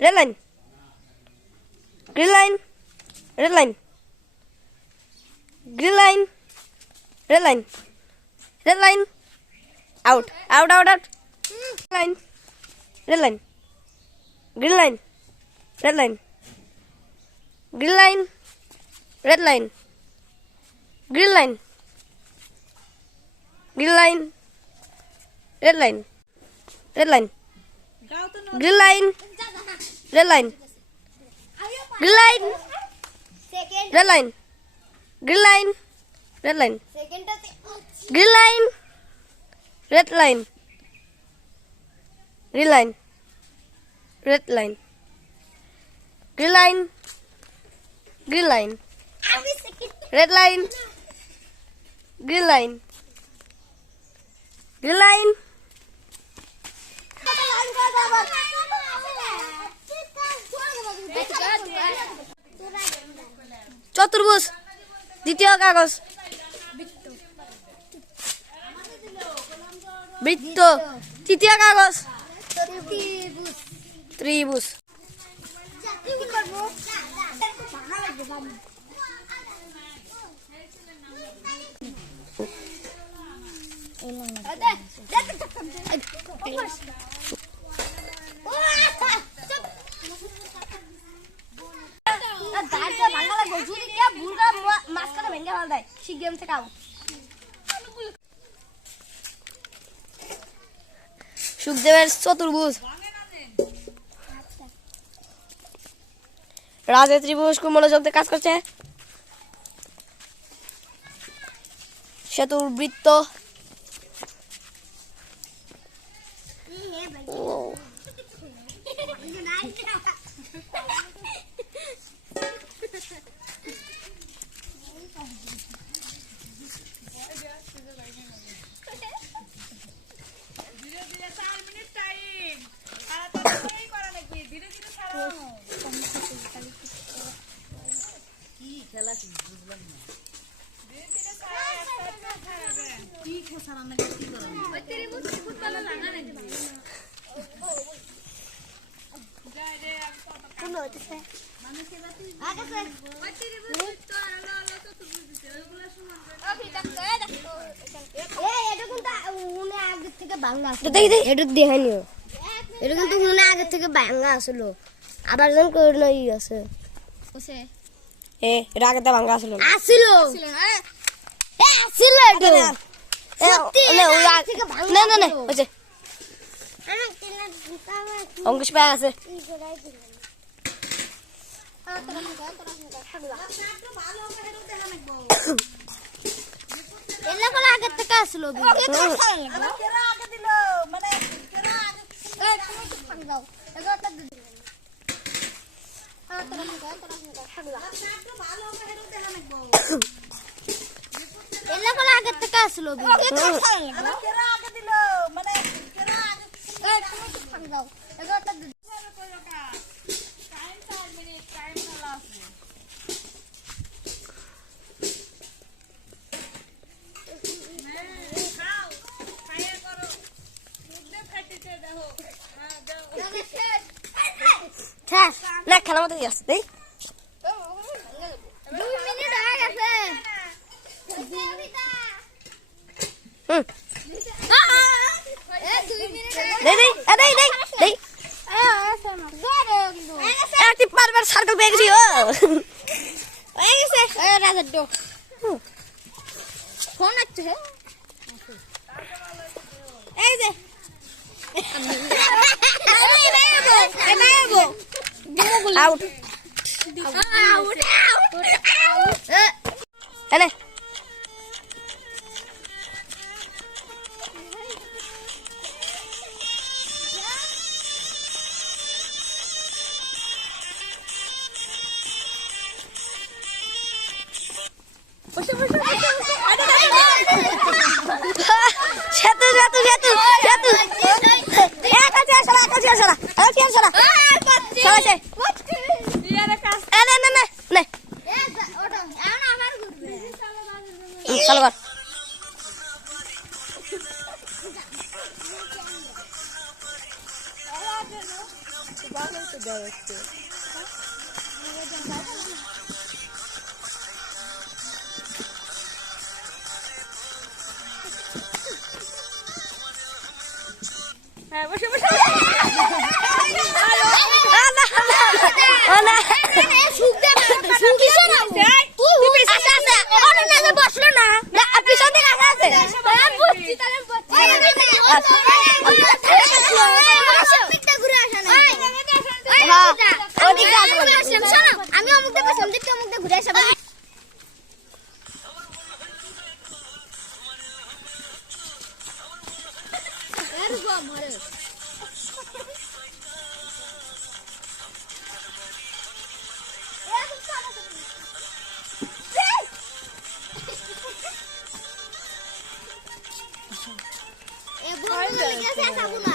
red line green line red line green line red line red line out. Out out out. Line red line green line red line green line red line green line green line red line red line green line Red line. Green line. Red line. Green line. Red line. Green line. Red line. Green line. Red line. Green line. Green line. Red line. Green line. Green line. চতুর্ভুজ দ্বিতীয় কাগজ বৃত্ত তৃতীয় কাগজ ত্রিভুজ সুখদেবের চতুর্ভুজ। রাজে ত্রিভুজ খুব মনোযোগ কাজ করছে। সেতুর মিনিট টাইম তাড়াতাড়ি করেই করা এটা কিন্তু মনে থেকে ভাঙা আসলো আবার যখন করে নাই আছে এ এটা আগে তো ভাঙ্গা আসলো। আসিল আসিল না, না না অঙ্কুশ পায় আছে এলা করে আগে থেকে আসলো কেরা আগে দিলো? মানে কেরা আগে- এলা করে আগে থেকে আসলো না খেলা মতো আছে দেই। দুই মিনিট হয়ে গেছে হুম। দুই দেই এ দেই দেই দেই একটি বারবার সার্কেল পেয়ে গেছি ও ফোন আছে এই যে আউট এনে সেতু সেতু সেতু সেতু। এক আছে আসলা এক আছে এক আছে ইয়ারে কাজ এ, নে নে নে নে। চলো কর ভালোই তো দেখাচ্ছে বসল না। না, পিছন থেকে আসা আছে। Mara Mara. e, burnunu bir göstersen buna.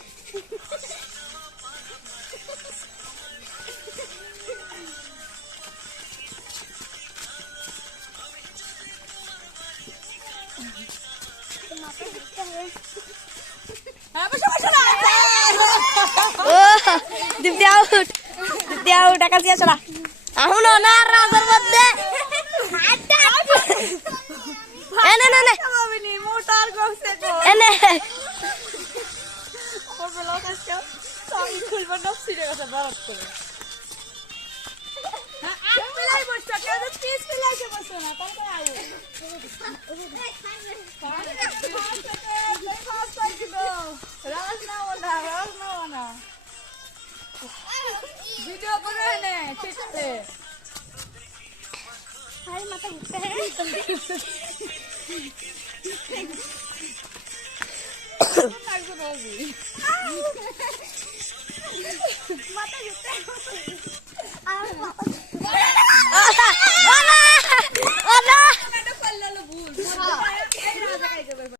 বসে বসে না দীপ্তি আউট দীপ্তি আউট একাশি আসো না এখন না, রাজার মধ্যে। এনে এনে এনে মোটার গছে গো এনে ওর বেলা কাছে সবই খুলবো না। সিরে গেছে বরফ করে পিস বেলাইছে বসছো না। তারপরে আউ ভিডিও করে নে ঠিক আছে। লাগবে না ওই। আহা,